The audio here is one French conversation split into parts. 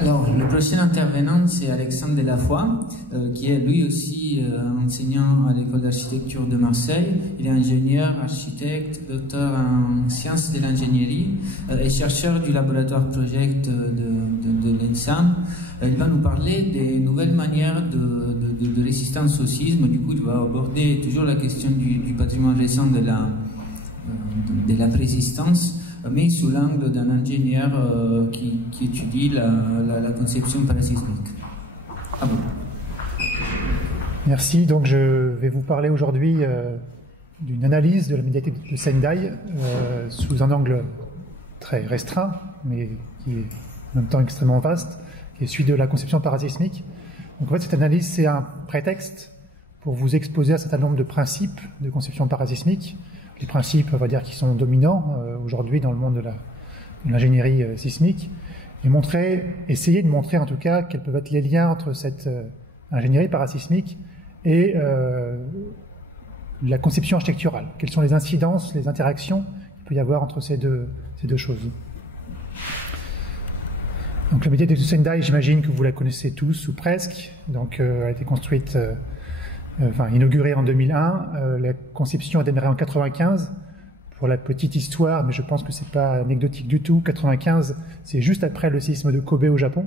Alors, le prochain intervenant, c'est Alexandre Delafoy, qui est lui aussi enseignant à l'école d'architecture de Marseille. Il est ingénieur, architecte, docteur en sciences de l'ingénierie et chercheur du laboratoire Project de l'ENSAM. Il va nous parler des nouvelles manières de résistance au sisme. Du coup, il va aborder toujours la question du patrimoine récent de la résistance, mais sous l'angle d'un ingénieur qui étudie la conception parasismique. Ah bon. Merci. Donc je vais vous parler aujourd'hui d'une analyse de la médiathèque de Sendai sous un angle très restreint, mais qui est en même temps extrêmement vaste, qui est celui de la conception parasismique. Donc en fait, cette analyse, c'est un prétexte pour vous exposer à un certain nombre de principes de conception parasismique. Les principes, on va dire, qui sont dominants aujourd'hui dans le monde de l'ingénierie sismique, et essayer de montrer en tout cas quels peuvent être les liens entre cette ingénierie parasismique et la conception architecturale. Quelles sont les incidences, les interactions qu'il peut y avoir entre ces deux choses. Donc la médiathèque de Sendai, j'imagine que vous la connaissez tous ou presque. Donc elle a été construite, inaugurée en 2001. La conception a démarré en 95. Pour la petite histoire, mais je pense que c'est pas anecdotique du tout, 95, c'est juste après le séisme de Kobe au Japon.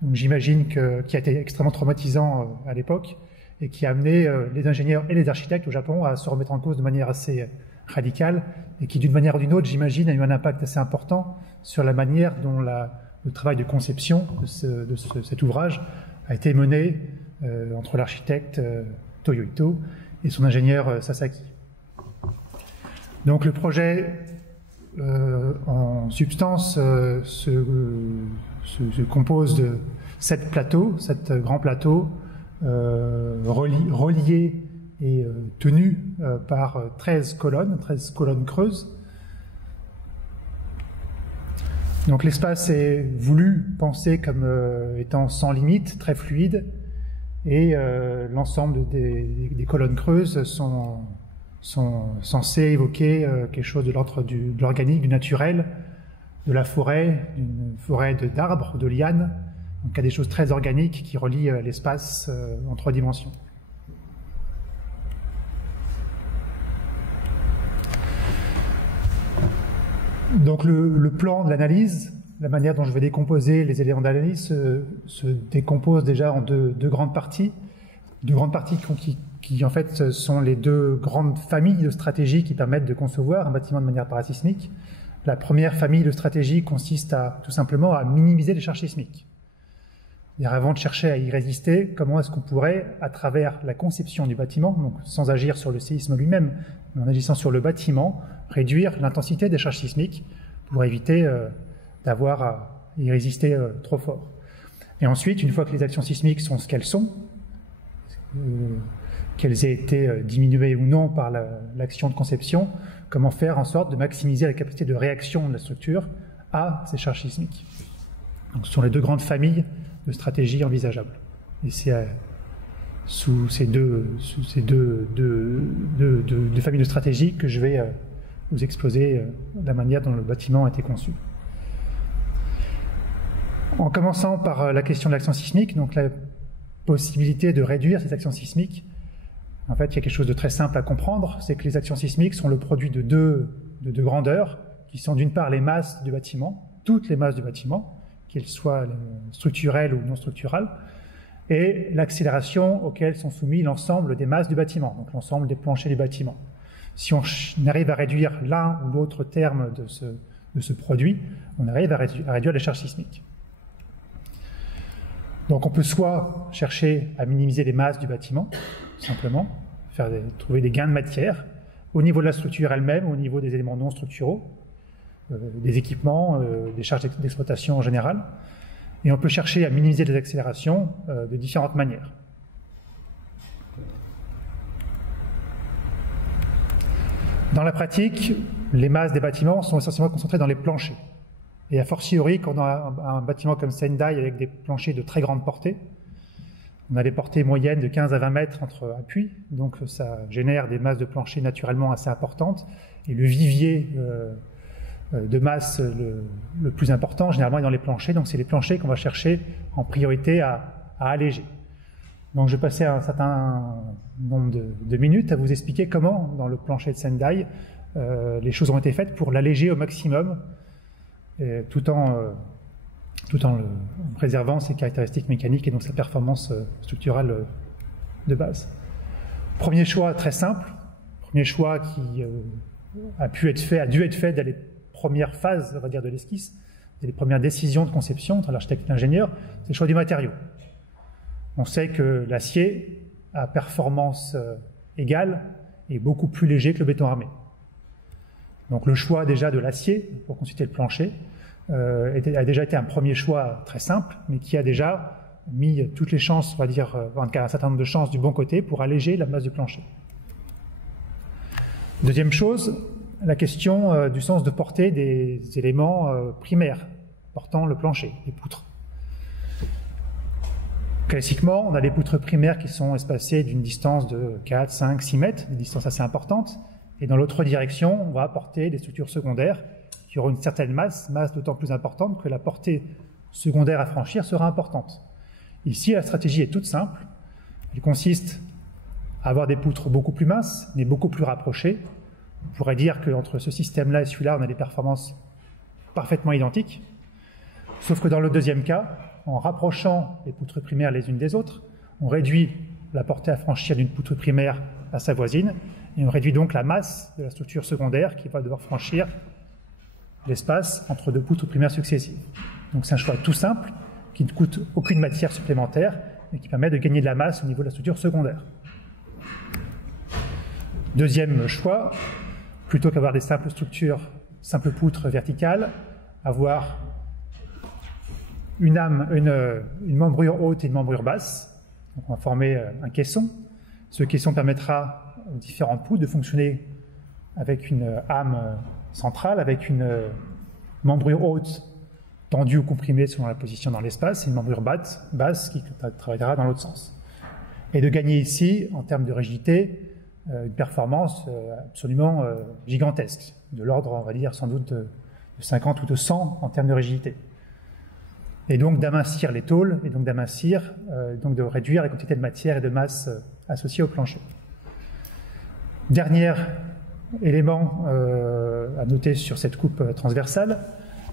Donc j'imagine qui a été extrêmement traumatisant à l'époque et qui a amené les ingénieurs et les architectes au Japon à se remettre en cause de manière assez radicale et qui, d'une manière ou d'une autre, j'imagine, a eu un impact assez important sur la manière dont le travail de conception de cet ouvrage a été mené entre l'architecte Toyo Ito et son ingénieur Sasaki. Donc le projet, en substance, se compose de 7 grands plateaux, reliés et tenus par 13 colonnes creuses. Donc l'espace est pensé comme étant sans limite, très fluide, et l'ensemble des colonnes creuses sont censés évoquer quelque chose de l'ordre de l'organique, du naturel, de la forêt, d'une forêt d'arbres, de lianes, donc il y a des choses très organiques qui relient l'espace en 3 dimensions. Donc le plan de l'analyse, la manière dont je vais décomposer les éléments d'analyse se décompose déjà en deux grandes parties. 2 grandes parties qui en fait sont les 2 grandes familles de stratégies qui permettent de concevoir un bâtiment de manière parasismique. La première famille de stratégies consiste tout simplement à minimiser les charges sismiques. Avant de chercher à y résister, comment est-ce qu'on pourrait, à travers la conception du bâtiment, donc sans agir sur le séisme lui-même, mais en agissant sur le bâtiment, réduire l'intensité des charges sismiques pour éviter d'avoir à y résister trop fort. Et ensuite, une fois que les actions sismiques sont ce qu'elles sont, qu'elles aient été diminuées ou non par l'action de conception, comment faire en sorte de maximiser la capacité de réaction de la structure à ces charges sismiques. Donc, ce sont les 2 grandes familles de stratégies envisageables. Et c'est sous ces deux familles de stratégies que je vais vous exposer la manière dont le bâtiment a été conçu. En commençant par la question de l'action sismique, donc la possibilité de réduire ces actions sismiques. En fait, il y a quelque chose de très simple à comprendre, c'est que les actions sismiques sont le produit de deux grandeurs, qui sont d'une part les masses du bâtiment, toutes les masses du bâtiment, qu'elles soient structurelles ou non structurales, et l'accélération auquel sont soumis l'ensemble des masses du bâtiment, donc l'ensemble des planchers du bâtiment. Si on arrive à réduire l'un ou l'autre terme de ce produit, on arrive à réduire les charges sismiques. Donc on peut soit chercher à minimiser les masses du bâtiment, simplement, trouver des gains de matière, au niveau de la structure elle-même, au niveau des éléments non structuraux, des équipements, des charges d'exploitation en général, et on peut chercher à minimiser les accélérations de différentes manières. Dans la pratique, les masses des bâtiments sont essentiellement concentrées dans les planchers. Et a fortiori, quand on a un bâtiment comme Sendai avec des planchers de très grande portée, on a des portées moyennes de 15 à 20 mètres entre appuis, donc ça génère des masses de plancher naturellement assez importantes. Et le vivier de masse le plus important, généralement, est dans les planchers. Donc, c'est les planchers qu'on va chercher en priorité à alléger. Donc, je vais passer un certain nombre de minutes à vous expliquer comment, dans le plancher de Sendai, les choses ont été faites pour l'alléger au maximum, tout en préservant ses caractéristiques mécaniques et donc sa performance structurelle de base. Premier choix très simple, premier choix qui a dû être fait dès les premières phases, on va dire, de l'esquisse, dès les premières décisions de conception entre l'architecte et l'ingénieur, c'est le choix du matériau. On sait que l'acier, à performance égale, est beaucoup plus léger que le béton armé. Donc le choix déjà de l'acier pour constituer le plancher a déjà été un premier choix très simple, mais qui a déjà mis toutes les chances, on va dire, en tout cas un certain nombre de chances du bon côté pour alléger la masse du plancher. Deuxième chose, la question du sens de portée des éléments primaires portant le plancher, les poutres. Classiquement, on a des poutres primaires qui sont espacées d'une distance de 4, 5, 6 mètres, des distances assez importantes, et dans l'autre direction, on va apporter des structures secondaires qui auront une certaine masse d'autant plus importante que la portée secondaire à franchir sera importante. Ici, la stratégie est toute simple. Elle consiste à avoir des poutres beaucoup plus minces, mais beaucoup plus rapprochées. On pourrait dire qu'entre ce système-là et celui-là, on a des performances parfaitement identiques. Sauf que dans le deuxième cas, en rapprochant les poutres primaires les unes des autres, on réduit la portée à franchir d'une poutre primaire à sa voisine, et on réduit donc la masse de la structure secondaire qui va devoir franchir l'espace entre deux poutres primaires successives. Donc c'est un choix tout simple, qui ne coûte aucune matière supplémentaire, et qui permet de gagner de la masse au niveau de la structure secondaire. Deuxième choix, plutôt qu'avoir des simples simples poutres verticales, avoir une membrure haute et une membrure basse. Donc on va former un caisson. Ce caisson permettra aux différentes poutres de fonctionner avec une âme centrale, avec une membrure haute tendue ou comprimée selon la position dans l'espace, et une membrure basse qui travaillera dans l'autre sens. Et de gagner ici, en termes de rigidité, une performance absolument gigantesque, de l'ordre, on va dire, sans doute de 50 ou de 100 en termes de rigidité. Et donc d'amincir les tôles, et donc donc de réduire la quantité de matière et de masse associée au plancher. Dernier élément à noter sur cette coupe transversale,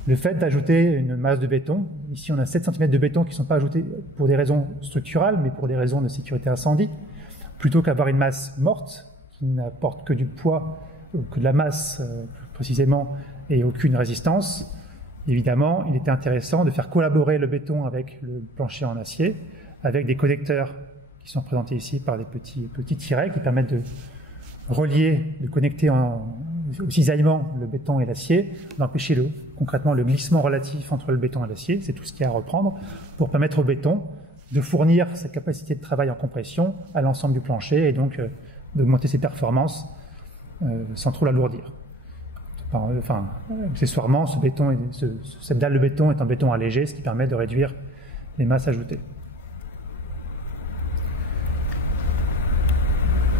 le fait d'ajouter une masse de béton. Ici, on a 7 cm de béton qui ne sont pas ajoutés pour des raisons structurales, mais pour des raisons de sécurité incendie. Plutôt qu'avoir une masse morte, qui n'apporte que du poids, que de la masse précisément, et aucune résistance, évidemment, il était intéressant de faire collaborer le béton avec le plancher en acier, avec des connecteurs qui sont présentés ici par des petits tirets qui permettent de relier, de connecter au cisaillement le béton et l'acier, d'empêcher concrètement le glissement relatif entre le béton et l'acier, c'est tout ce qu'il y a à reprendre, pour permettre au béton de fournir sa capacité de travail en compression à l'ensemble du plancher et donc d'augmenter ses performances sans trop l'alourdir. Enfin, accessoirement, cette dalle de béton est en béton allégé, ce qui permet de réduire les masses ajoutées.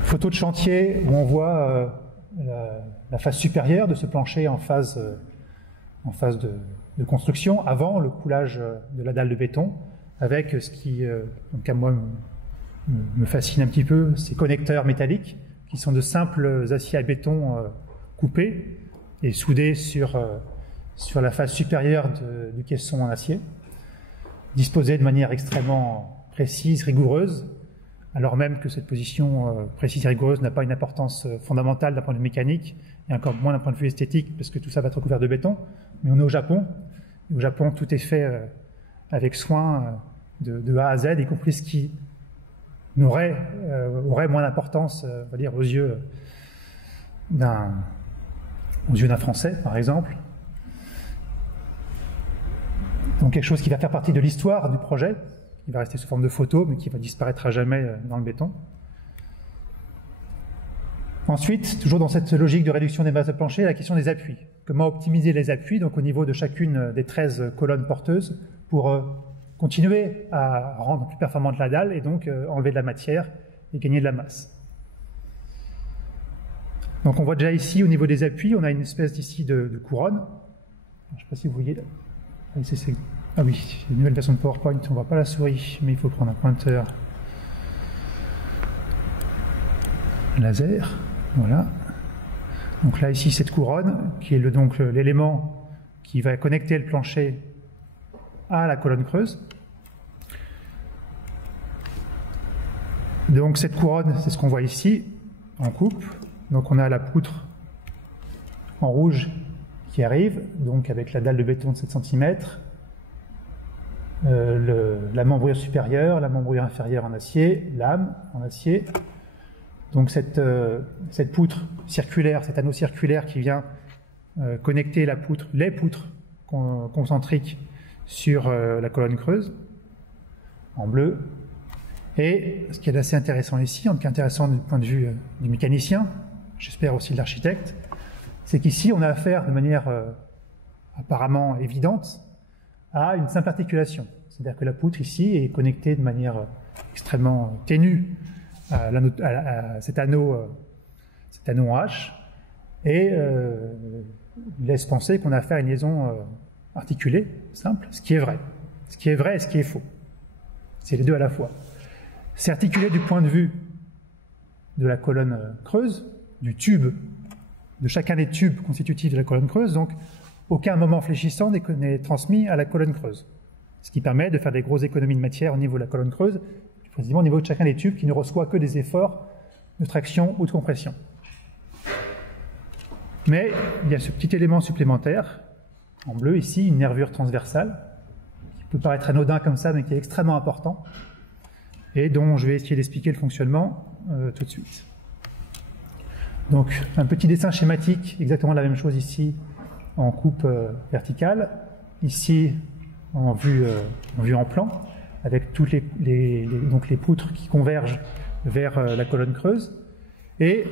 Photo de chantier où on voit la face supérieure de ce plancher en phase de construction, avant le coulage de la dalle de béton, avec ce qui, en tout cas moi, me fascine un petit peu, ces connecteurs métalliques, qui sont de simples aciers à béton coupés et soudés sur la face supérieure du caisson en acier, disposés de manière extrêmement précise, rigoureuse, alors même que cette position précise et rigoureuse n'a pas une importance fondamentale d'un point de vue mécanique, et encore moins d'un point de vue esthétique, parce que tout ça va être recouvert de béton. Mais on est au Japon, et au Japon tout est fait avec soin de A à Z, y compris ce qui aurait moins d'importance, on va dire, aux yeux d'un Français, par exemple. Donc quelque chose qui va faire partie de l'histoire du projet, qui va rester sous forme de photo, mais qui va disparaître à jamais dans le béton. Ensuite, toujours dans cette logique de réduction des masses de plancher, la question des appuis. Comment optimiser les appuis, donc au niveau de chacune des 13 colonnes porteuses, pour continuer à rendre plus performante la dalle et donc enlever de la matière et gagner de la masse. Donc on voit déjà ici, au niveau des appuis, on a une espèce d'ici de couronne je ne sais pas si vous voyez. Ah oui, une nouvelle version de PowerPoint, on ne voit pas la souris, mais il faut prendre un pointeur laser. Voilà. Donc là, ici, cette couronne, qui est donc l'élément qui va connecter le plancher à la colonne creuse. Donc cette couronne, c'est ce qu'on voit ici, en coupe. Donc on a la poutre en rouge qui arrive, donc avec la dalle de béton de 7 cm, la membrure supérieure, la membrure inférieure en acier, l'âme en acier. Donc cette poutre circulaire, cet anneau circulaire qui vient connecter les poutres concentriques sur la colonne creuse, en bleu. Et ce qui est assez intéressant ici, en tout cas intéressant du point de vue du mécanicien, j'espère aussi de l'architecte, c'est qu'ici on a affaire de manière apparemment évidente à une simple articulation. C'est-à-dire que la poutre ici est connectée de manière extrêmement ténue à cet anneau en H et laisse penser qu'on a affaire à une liaison articulée, simple, ce qui est vrai. Ce qui est vrai et ce qui est faux. C'est les deux à la fois. C'est articulé du point de vue de la colonne creuse, du tube, de chacun des tubes constitutifs de la colonne creuse, donc aucun moment fléchissant n'est transmis à la colonne creuse. Ce qui permet de faire des grosses économies de matière au niveau de la colonne creuse, précisément au niveau de chacun des tubes qui ne reçoit que des efforts de traction ou de compression. Mais il y a ce petit élément supplémentaire, en bleu ici, une nervure transversale, qui peut paraître anodin comme ça, mais qui est extrêmement important, et dont je vais essayer d'expliquer le fonctionnement tout de suite. Donc, un petit dessin schématique, exactement la même chose ici, en coupe verticale, ici en vue en plan, avec toutes donc les poutres qui convergent vers la colonne creuse. Et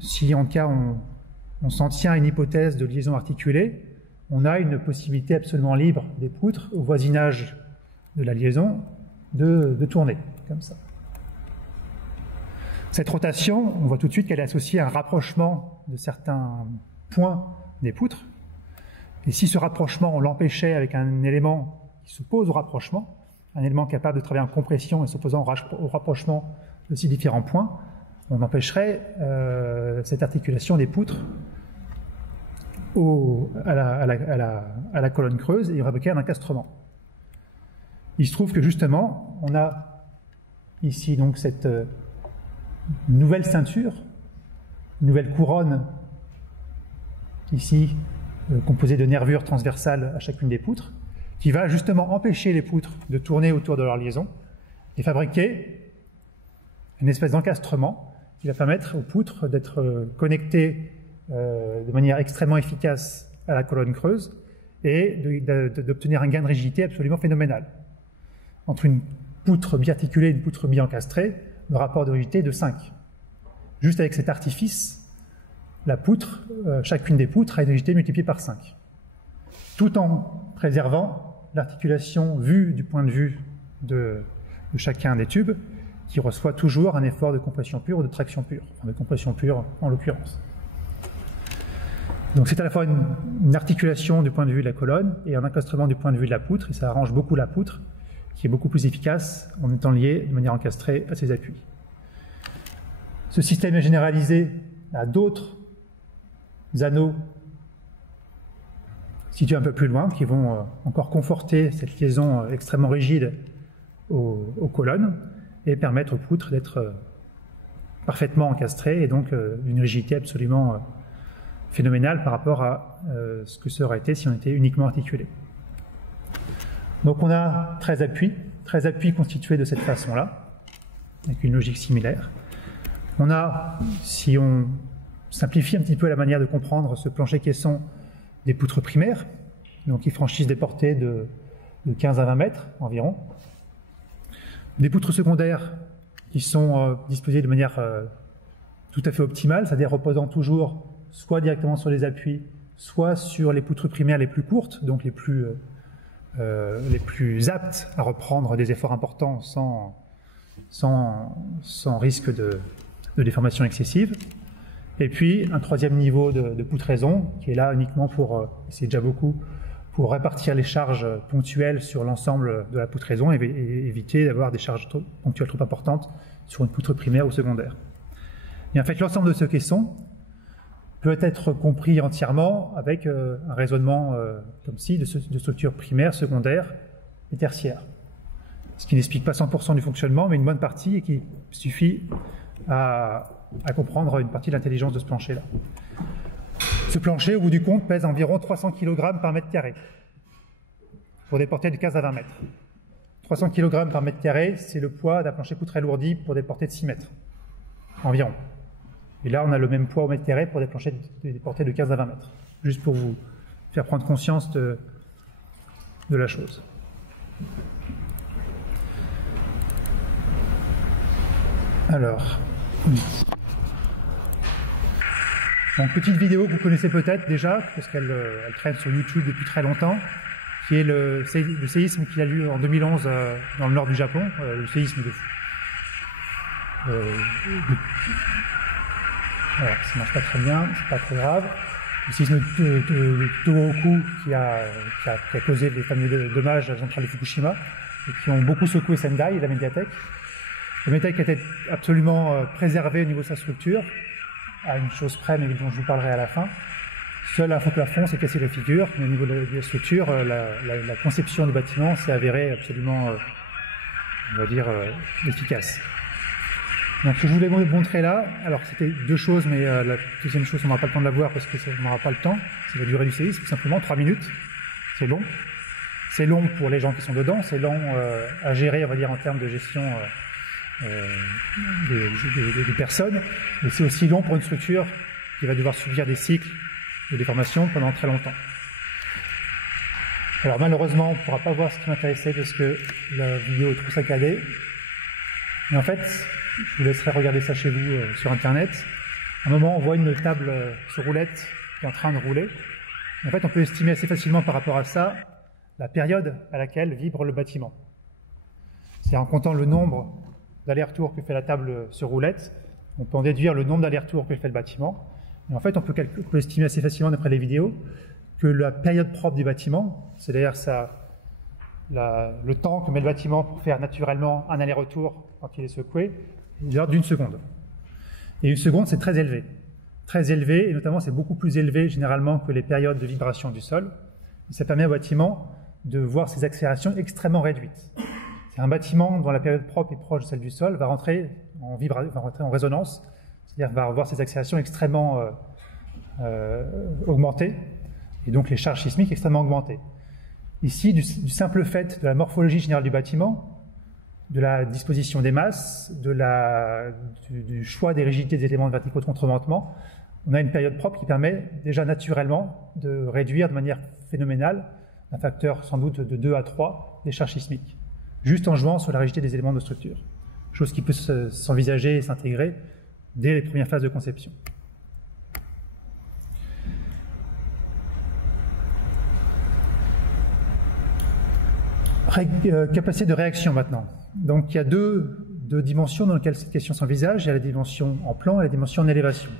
si en cas on s'en tient à une hypothèse de liaison articulée, on a une possibilité absolument libre des poutres au voisinage de la liaison de tourner, comme ça. Cette rotation, on voit tout de suite qu'elle est associée à un rapprochement de certains points des poutres. Et si ce rapprochement, on l'empêchait avec un élément qui s'oppose au rapprochement, un élément capable de travailler en compression et s'opposant au rapprochement de ces différents points, on empêcherait cette articulation des poutres à la colonne creuse et il y aurait besoin d'un encastrement. Il se trouve que justement, on a ici donc cette nouvelle ceinture, une nouvelle couronne, ici composée de nervures transversales à chacune des poutres, qui va justement empêcher les poutres de tourner autour de leur liaison et fabriquer une espèce d'encastrement qui va permettre aux poutres d'être connectées de manière extrêmement efficace à la colonne creuse et d'obtenir un gain de rigidité absolument phénoménal. Entre une poutre biarticulée et une poutre bi-encastrée, le rapport de rigidité est de 5. Juste avec cet artifice, la poutre, chacune des poutres a une rigidité multipliée par 5. Tout en préservant l'articulation vue du point de vue de chacun des tubes, qui reçoit toujours un effort de compression pure ou de traction pure, enfin de compression pure en l'occurrence. Donc c'est à la fois une articulation du point de vue de la colonne et un encastrement du point de vue de la poutre, et ça arrange beaucoup la poutre, qui est beaucoup plus efficace en étant liée de manière encastrée à ses appuis. Ce système est généralisé à d'autres anneaux situés un peu plus loin, qui vont encore conforter cette liaison extrêmement rigide aux colonnes et permettre aux poutres d'être parfaitement encastrées et donc d'une rigidité absolument phénoménale par rapport à ce que ça aurait été si on était uniquement articulé. Donc on a 13 appuis constitués de cette façon-là, avec une logique similaire. On a, si on simplifie un petit peu la manière de comprendre ce plancher caisson, des poutres primaires, donc qui franchissent des portées de 15 à 20 mètres environ. Des poutres secondaires qui sont disposées de manière tout à fait optimale, c'est-à-dire reposant toujours soit directement sur les appuis, soit sur les poutres primaires les plus courtes, donc les plus aptes à reprendre des efforts importants sans risque de déformation excessive. Et puis un troisième niveau de poutraison qui est là uniquement pour, c'est déjà beaucoup, pour répartir les charges ponctuelles sur l'ensemble de la poutraison et éviter d'avoir des charges ponctuelles trop importantes sur une poutre primaire ou secondaire. Et en fait, l'ensemble de ce caisson peut être compris entièrement avec un raisonnement comme ci de structures primaires, secondaires et tertiaires. Ce qui n'explique pas 100% du fonctionnement, mais une bonne partie et qui suffit à comprendre une partie de l'intelligence de ce plancher-là. Ce plancher, au bout du compte, pèse environ 300 kg par mètre carré, pour des portées de 15 à 20 mètres. 300 kg par mètre carré, c'est le poids d'un plancher poutre alourdi pour des portées de 6 mètres, environ. Et là, on a le même poids au mètre carré pour des planchers des portées de 15 à 20 mètres, juste pour vous faire prendre conscience de la chose. Alors, donc, petite vidéo que vous connaissez peut-être déjà, parce qu'elle traîne sur YouTube depuis très longtemps, qui est le séisme qui a lieu en 2011 dans le nord du Japon, le séisme alors, ça ne marche pas très bien, c'est pas très grave. Le séisme de Tohoku qui a causé les fameux dommages à la centrale de Fukushima et qui ont beaucoup secoué Sendai et la médiathèque. La médiathèque était absolument préservée au niveau de sa structure, à une chose près, mais dont je vous parlerai à la fin. Seul un faux plafond s'est cassé la figure, mais au niveau de la structure, la conception du bâtiment s'est avérée absolument, on va dire, efficace. Donc ce que je voulais vous montrer là, alors c'était deux choses, mais la deuxième chose, on n'aura pas le temps de la voir parce qu'on n'aura pas le temps, c'est la durée du séisme, tout simplement, 3 minutes, c'est long. C'est long pour les gens qui sont dedans, c'est long à gérer, on va dire, en termes de gestion des personnes, mais c'est aussi long pour une structure qui va devoir subir des cycles de déformation pendant très longtemps. Alors malheureusement, on ne pourra pas voir ce qui m'intéressait parce que la vidéo est trop saccadée, mais en fait, je vous laisserai regarder ça chez vous sur internet. À un moment, on voit une table sur roulette qui est en train de rouler. Et en fait, on peut estimer assez facilement par rapport à ça la période à laquelle vibre le bâtiment. C'est en comptant le nombre d'allers-retours que fait la table sur roulette, on peut en déduire le nombre d'allers-retours que fait le bâtiment. Et en fait, on peut estimer assez facilement, d'après les vidéos, que la période propre du bâtiment, c'est-à-dire le temps que met le bâtiment pour faire naturellement un aller-retour quand il est secoué, est de l'ordre d'une seconde. Et une seconde, c'est très élevé. Très élevé, et notamment c'est beaucoup plus élevé généralement que les périodes de vibration du sol. Et ça permet au bâtiment de voir ses accélérations extrêmement réduites. C'est un bâtiment dont la période propre est proche de celle du sol, va rentrer en résonance, c'est-à-dire va avoir ses accélérations extrêmement augmentées, et donc les charges sismiques extrêmement augmentées. Ici, du simple fait de la morphologie générale du bâtiment, de la disposition des masses, du choix des rigidités des éléments verticaux de contreventement, on a une période propre qui permet déjà naturellement de réduire de manière phénoménale un facteur sans doute de 2 à 3 des charges sismiques, juste en jouant sur la rigidité des éléments de structure, chose qui peut s'envisager et s'intégrer dès les premières phases de conception. Capacité de réaction maintenant. Donc il y a deux dimensions dans lesquelles cette question s'envisage. Il y a la dimension en plan et la dimension en élévation.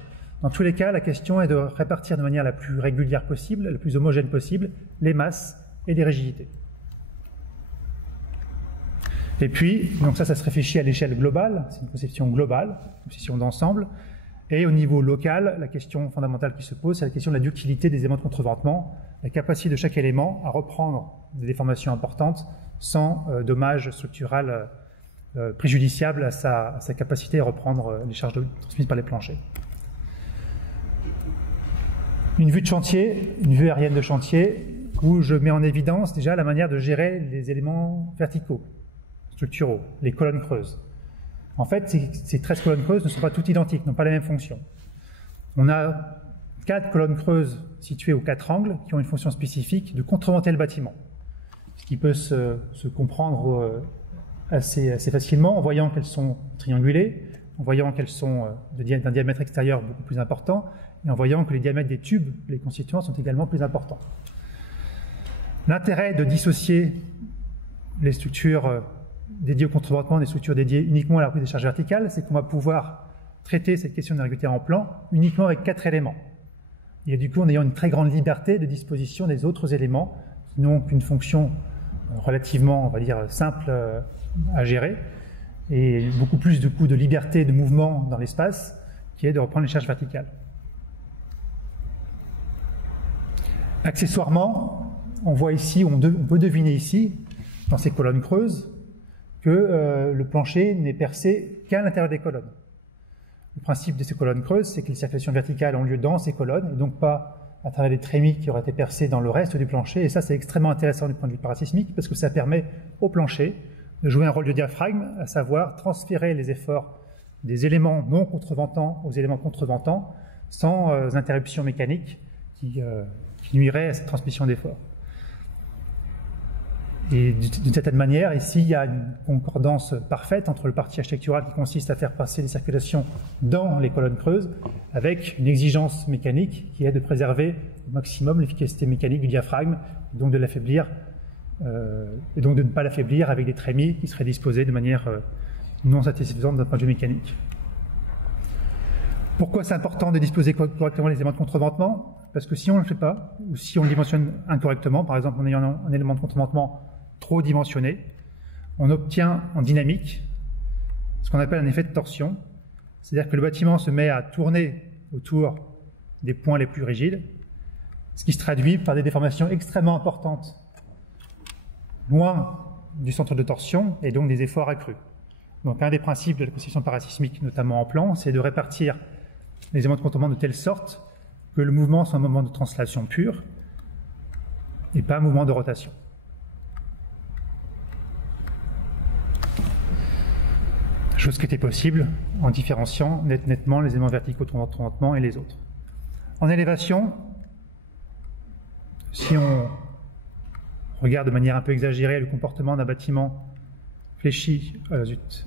Dans tous les cas, la question est de répartir de manière la plus régulière possible, la plus homogène possible, les masses et les rigidités. Et puis, donc ça se réfléchit à l'échelle globale, c'est une conception globale, une conception d'ensemble. Et au niveau local, la question fondamentale qui se pose, c'est la question de la ductilité des éléments de contreventement, la capacité de chaque élément à reprendre des déformations importantes sans dommage structural préjudiciable à sa capacité à reprendre les charges transmises par les planchers. Une vue de chantier, une vue aérienne de chantier, où je mets en évidence déjà la manière de gérer les éléments verticaux, structuraux, les colonnes creuses. En fait, ces 13 colonnes creuses ne sont pas toutes identiques, n'ont pas la même fonction. On a 4 colonnes creuses situées aux 4 angles qui ont une fonction spécifique de contreventer le bâtiment. Ce qui peut se comprendre assez facilement en voyant qu'elles sont triangulées, en voyant qu'elles sont d'un diamètre extérieur beaucoup plus important, et en voyant que les diamètres des tubes, les constituants, sont également plus importants. L'intérêt de dissocier les structures dédiées au contreventement des structures dédiées uniquement à la reprise des charges verticales, c'est qu'on va pouvoir traiter cette question d'irrégularité en plan uniquement avec 4 éléments. Et du coup, en ayant une très grande liberté de disposition des autres éléments qui n'ont qu'une fonction relativement, on va dire, simple à gérer, et beaucoup plus du coup de liberté de mouvement dans l'espace, qui est de reprendre les charges verticales. Accessoirement, on voit ici, on peut deviner ici, dans ces colonnes creuses, que le plancher n'est percé qu'à l'intérieur des colonnes. Le principe de ces colonnes creuses, c'est que les circulations verticales ont lieu dans ces colonnes, et donc pas à travers les trémies qui auraient été percées dans le reste du plancher. Et ça, c'est extrêmement intéressant du point de vue parasismique, parce que ça permet au plancher de jouer un rôle de diaphragme, à savoir transférer les efforts des éléments non contreventants aux éléments contreventants, sans interruption mécanique qui nuirait à cette transmission d'efforts. Et d'une certaine manière, ici, il y a une concordance parfaite entre le parti architectural qui consiste à faire passer les circulations dans les colonnes creuses, avec une exigence mécanique qui est de préserver au maximum l'efficacité mécanique du diaphragme, et donc de l'affaiblir, et donc de ne pas l'affaiblir avec des trémies qui seraient disposées de manière non satisfaisante d'un point de vue mécanique. Pourquoi c'est important de disposer correctement les éléments de contreventement? Parce que si on ne le fait pas, ou si on le dimensionne incorrectement, par exemple en ayant un élément de contreventement trop dimensionné, on obtient en dynamique ce qu'on appelle un effet de torsion, c'est-à-dire que le bâtiment se met à tourner autour des points les plus rigides, ce qui se traduit par des déformations extrêmement importantes, loin du centre de torsion, et donc des efforts accrus. Donc un des principes de la conception parasismique, notamment en plan, c'est de répartir les éléments de contournement de telle sorte que le mouvement soit un mouvement de translation pur et pas un mouvement de rotation. Chose qui était possible en différenciant nettement les éléments verticaux de contreventement et les autres. En élévation, si on regarde de manière un peu exagérée le comportement d'un bâtiment fléchi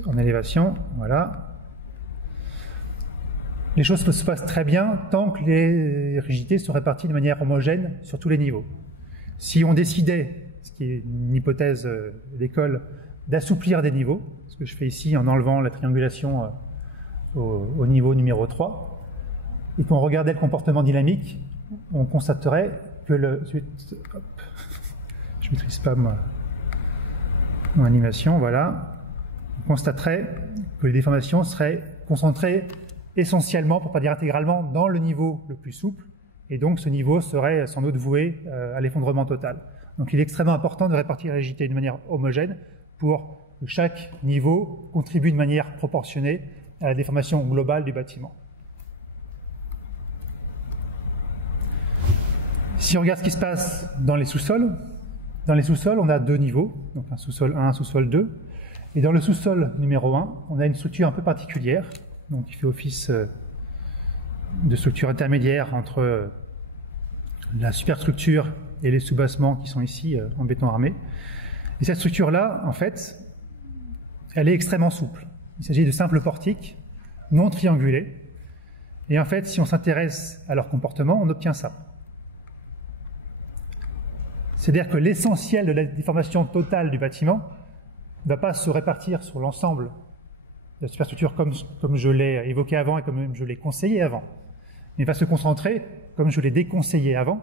en élévation, voilà. Les choses se passent très bien tant que les rigidités sont réparties de manière homogène sur tous les niveaux. Si on décidait, ce qui est une hypothèse d'école, d'assouplir des niveaux, ce que je fais ici en enlevant la triangulation au niveau numéro 3, et qu'on regardait le comportement dynamique, on constaterait que je ne maîtrise pas mon animation, voilà. On constaterait que les déformations seraient concentrées essentiellement, pour ne pas dire intégralement, dans le niveau le plus souple, et donc ce niveau serait sans doute voué à l'effondrement total. Donc il est extrêmement important de répartir la rigidité de manière homogène pour que chaque niveau contribue de manière proportionnée à la déformation globale du bâtiment. Si on regarde ce qui se passe dans les sous-sols, on a 2 niveaux, donc un sous-sol 1, un sous-sol 2, et dans le sous-sol numéro 1, on a une structure un peu particulière, donc qui fait office de structure intermédiaire entre la superstructure et les sous-bassements qui sont ici en béton armé. Et cette structure-là, en fait, elle est extrêmement souple. Il s'agit de simples portiques, non triangulés. Et en fait, si on s'intéresse à leur comportement, on obtient ça. C'est-à-dire que l'essentiel de la déformation totale du bâtiment ne va pas se répartir sur l'ensemble de la superstructure comme je l'ai évoqué avant et comme je l'ai conseillé avant, mais va se concentrer, comme je l'ai déconseillé avant,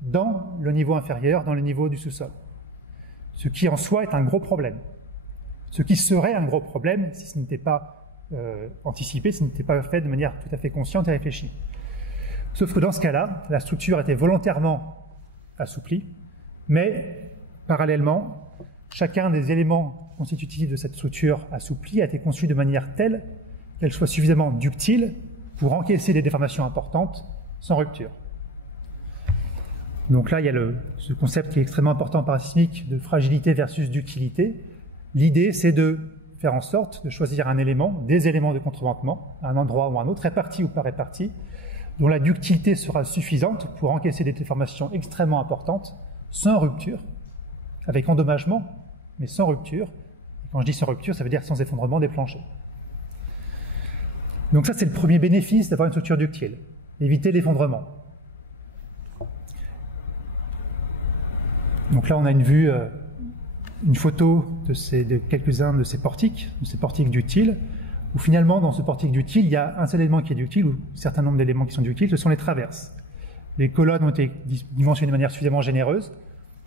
dans le niveau inférieur, dans le niveau du sous-sol. Ce qui en soi est un gros problème. Ce qui serait un gros problème si ce n'était pas anticipé, si ce n'était pas fait de manière tout à fait consciente et réfléchie. Sauf que dans ce cas-là, la structure était volontairement assouplie, mais parallèlement, chacun des éléments constitutifs de cette structure assouplie a été conçu de manière telle qu'elle soit suffisamment ductile pour encaisser des déformations importantes sans rupture. Donc là, il y a ce concept qui est extrêmement important en parasismique de fragilité versus ductilité. L'idée, c'est de faire en sorte de choisir un élément, des éléments de contreventement, à un endroit ou à un autre, répartis ou pas répartis, dont la ductilité sera suffisante pour encaisser des déformations extrêmement importantes, sans rupture, avec endommagement, mais sans rupture. Et quand je dis sans rupture, ça veut dire sans effondrement des planchers. Donc ça, c'est le premier bénéfice d'avoir une structure ductile, éviter l'effondrement. Donc là, on a une photo de quelques-uns de ces portiques ductiles. où finalement, dans ce portique ductile, il y a un seul élément qui est ductile, ou un certain nombre d'éléments qui sont ductiles, ce sont les traverses. Les colonnes ont été dimensionnées de manière suffisamment généreuse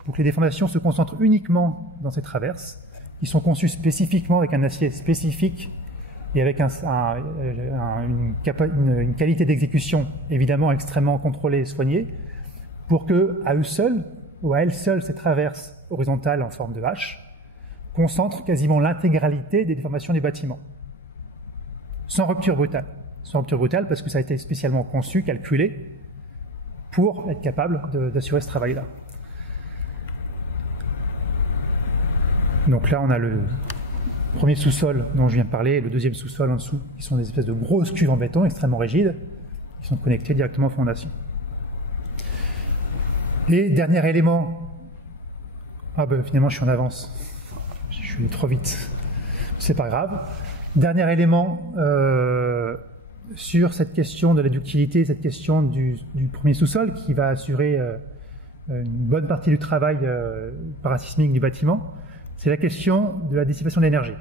pour que les déformations se concentrent uniquement dans ces traverses. Ils sont conçus spécifiquement avec un acier spécifique et avec une qualité d'exécution évidemment extrêmement contrôlée et soignée, pour que, à eux seuls, ou à elles seules, ces traverses horizontales en forme de H concentrent quasiment l'intégralité des déformations du bâtiment, sans rupture brutale. Sans rupture brutale parce que ça a été spécialement conçu, calculé, pour être capable d'assurer ce travail-là. Donc là, on a le premier sous-sol dont je viens de parler, et le deuxième sous-sol en dessous, qui sont des espèces de grosses cuves en béton extrêmement rigides, qui sont connectées directement aux fondations. Et dernier élément, finalement je suis en avance, je suis allé trop vite, c'est pas grave. Dernier élément sur cette question de la ductilité, cette question du premier sous-sol qui va assurer une bonne partie du travail parasismique du bâtiment, c'est la question de la dissipation d'énergie.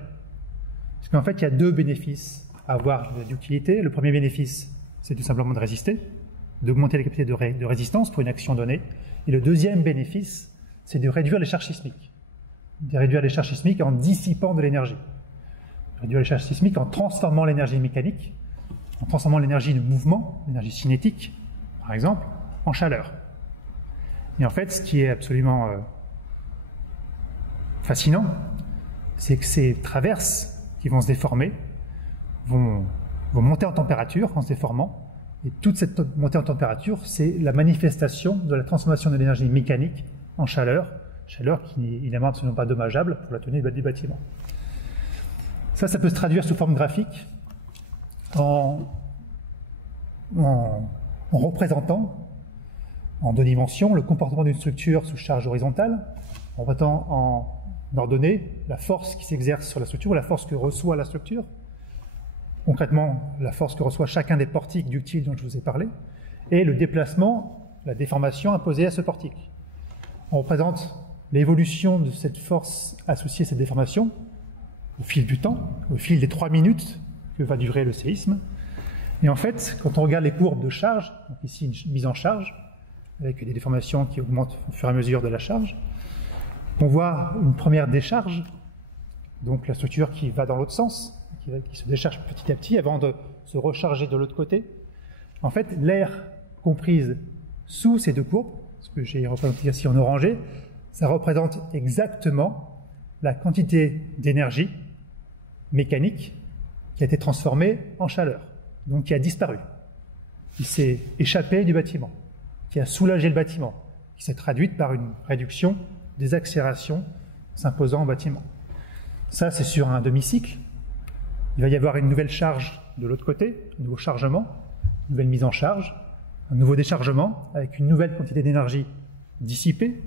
Parce qu'en fait, il y a deux bénéfices à avoir de la ductilité. Le premier bénéfice, c'est tout simplement de résister, d'augmenter la capacité de résistance pour une action donnée. Et le deuxième bénéfice, c'est de réduire les charges sismiques. De réduire les charges sismiques en dissipant de l'énergie. Réduire les charges sismiques en transformant l'énergie mécanique, en transformant l'énergie de mouvement, l'énergie cinétique, par exemple, en chaleur. Et en fait, ce qui est absolument fascinant, c'est que ces traverses qui vont se déformer vont monter en température en se déformant. Et toute cette montée en température, c'est la manifestation de la transformation de l'énergie mécanique en chaleur, chaleur qui n'est évidemment absolument pas dommageable pour la tenue du bâtiment. Ça peut se traduire sous forme graphique en représentant en deux dimensions le comportement d'une structure sous charge horizontale, en représentant en ordonnée la force qui s'exerce sur la structure ou la force que reçoit la structure. Concrètement, la force que reçoit chacun des portiques ductiles dont je vous ai parlé, et le déplacement, la déformation imposée à ce portique. On représente l'évolution de cette force associée à cette déformation au fil du temps, au fil des 3 minutes que va durer le séisme. Et en fait, quand on regarde les courbes de charge, donc ici une mise en charge, avec des déformations qui augmentent au fur et à mesure de la charge, on voit une première décharge, donc la structure qui va dans l'autre sens, qui se décharge petit à petit avant de se recharger de l'autre côté. En fait, l'air comprise sous ces deux courbes, ce que j'ai représenté ici en orangé, ça représente exactement la quantité d'énergie mécanique qui a été transformée en chaleur, donc qui a disparu, qui s'est échappée du bâtiment, qui a soulagé le bâtiment, qui s'est traduite par une réduction des accélérations s'imposant au bâtiment. Ça, c'est sur un demi-cycle. Il va y avoir une nouvelle charge de l'autre côté, un nouveau chargement, une nouvelle mise en charge, un nouveau déchargement avec une nouvelle quantité d'énergie dissipée,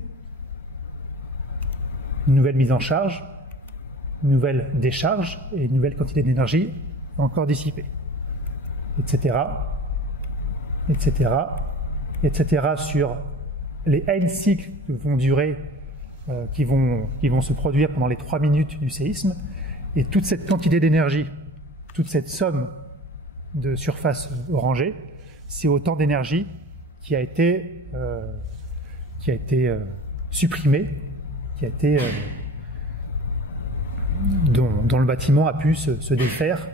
une nouvelle mise en charge, une nouvelle décharge et une nouvelle quantité d'énergie encore dissipée, etc., etc., etc. sur les N cycles que vont durer, qui vont se produire pendant les 3 minutes du séisme. Et toute cette quantité d'énergie, toute cette somme de surface orangée, c'est autant d'énergie qui a été supprimée, dont le bâtiment a pu se défaire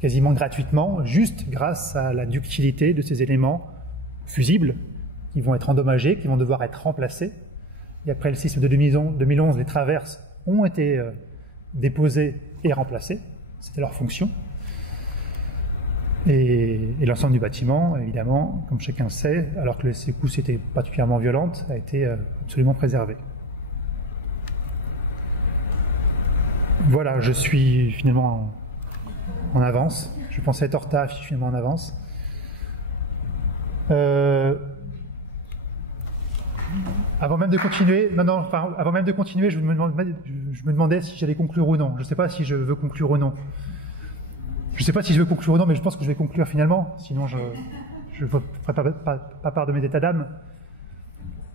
quasiment gratuitement, juste grâce à la ductilité de ces éléments fusibles qui vont être endommagés, qui vont devoir être remplacés. Et après le séisme de 2011, les traverses ont été déposées et remplacées, c'était leur fonction. Et l'ensemble du bâtiment, évidemment, comme chacun le sait, alors que les secousses étaient particulièrement violentes, a été absolument préservé. Voilà, je suis finalement en avance. Je pensais être en retard, je suis finalement en avance. Avant même de continuer, je me demandais si j'allais conclure ou non. Je ne sais pas si je veux conclure ou non. Je ne sais pas si je veux conclure ou non, mais je pense que je vais conclure finalement. Sinon, je ne ferai pas part de mes états d'âme.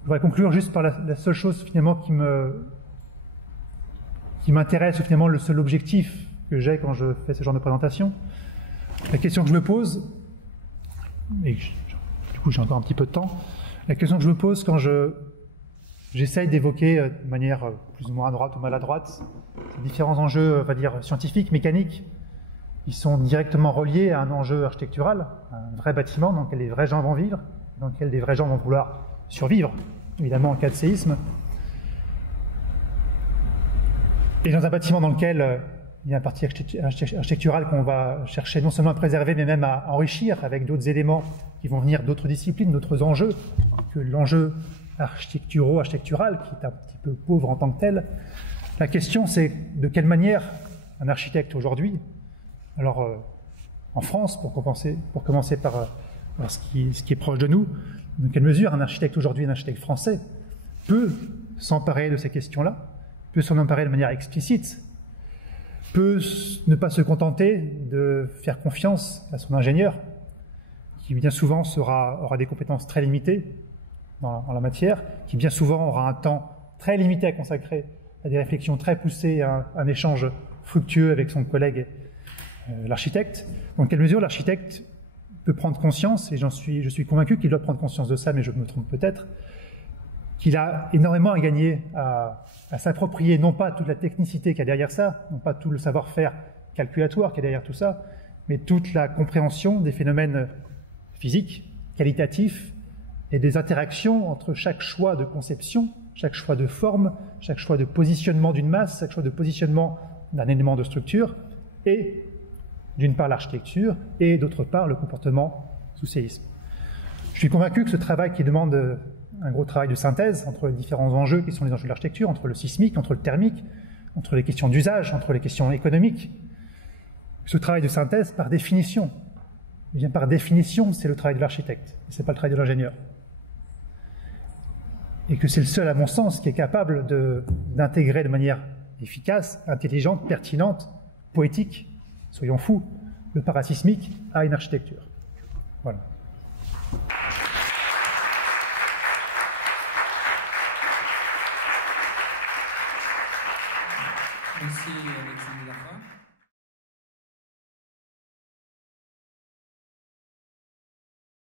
Je voudrais conclure juste par la seule chose finalement qui m'intéresse, ou finalement le seul objectif que j'ai quand je fais ce genre de présentation. La question que je me pose, et du coup j'ai encore un petit peu de temps, la question que je me pose quand j'essaye d'évoquer de manière plus ou moins à droite ou maladroite ces différents enjeux, on va dire, scientifiques, mécaniques, ils sont directement reliés à un enjeu architectural, un vrai bâtiment dans lequel les vrais gens vont vivre, dans lequel les vrais gens vont vouloir survivre, évidemment en cas de séisme. Et dans un bâtiment dans lequel il y a un parti architectural qu'on va chercher non seulement à préserver, mais même à enrichir avec d'autres éléments qui vont venir d'autres disciplines, d'autres enjeux, que l'enjeu architectural, qui est un petit peu pauvre en tant que tel. La question, c'est de quelle manière un architecte aujourd'hui, alors en France, pour commencer par ce qui est proche de nous, de quelle mesure un architecte aujourd'hui, un architecte français, peut s'emparer de ces questions-là, peut s'en emparer de manière explicite, peut ne pas se contenter de faire confiance à son ingénieur, qui bien souvent aura des compétences très limitées en la matière, qui bien souvent aura un temps très limité à consacrer à des réflexions très poussées, à un échange fructueux avec son collègue l'architecte. Dans quelle mesure l'architecte peut prendre conscience, et je suis convaincu qu'il doit prendre conscience de ça, mais je me trompe peut-être, qu'il a énormément à gagner à s'approprier non pas toute la technicité qu'il y a derrière ça, non pas tout le savoir-faire calculatoire qu'il y a derrière tout ça, mais toute la compréhension des phénomènes physiques, qualitatifs, et des interactions entre chaque choix de conception, chaque choix de forme, chaque choix de positionnement d'une masse, chaque choix de positionnement d'un élément de structure, et d'une part l'architecture, et d'autre part le comportement sous séisme. Je suis convaincu que ce travail qui demande un gros travail de synthèse entre les différents enjeux qui sont les enjeux de l'architecture, entre le sismique, entre le thermique, entre les questions d'usage, entre les questions économiques, ce travail de synthèse, par définition, c'est le travail de l'architecte, et ce n'est pas le travail de l'ingénieur. Et que c'est le seul, à mon sens, qui est capable d'intégrer de manière efficace, intelligente, pertinente, poétique, soyons fous, le parasismique à une architecture. Voilà. Merci Alexandre Delafroy.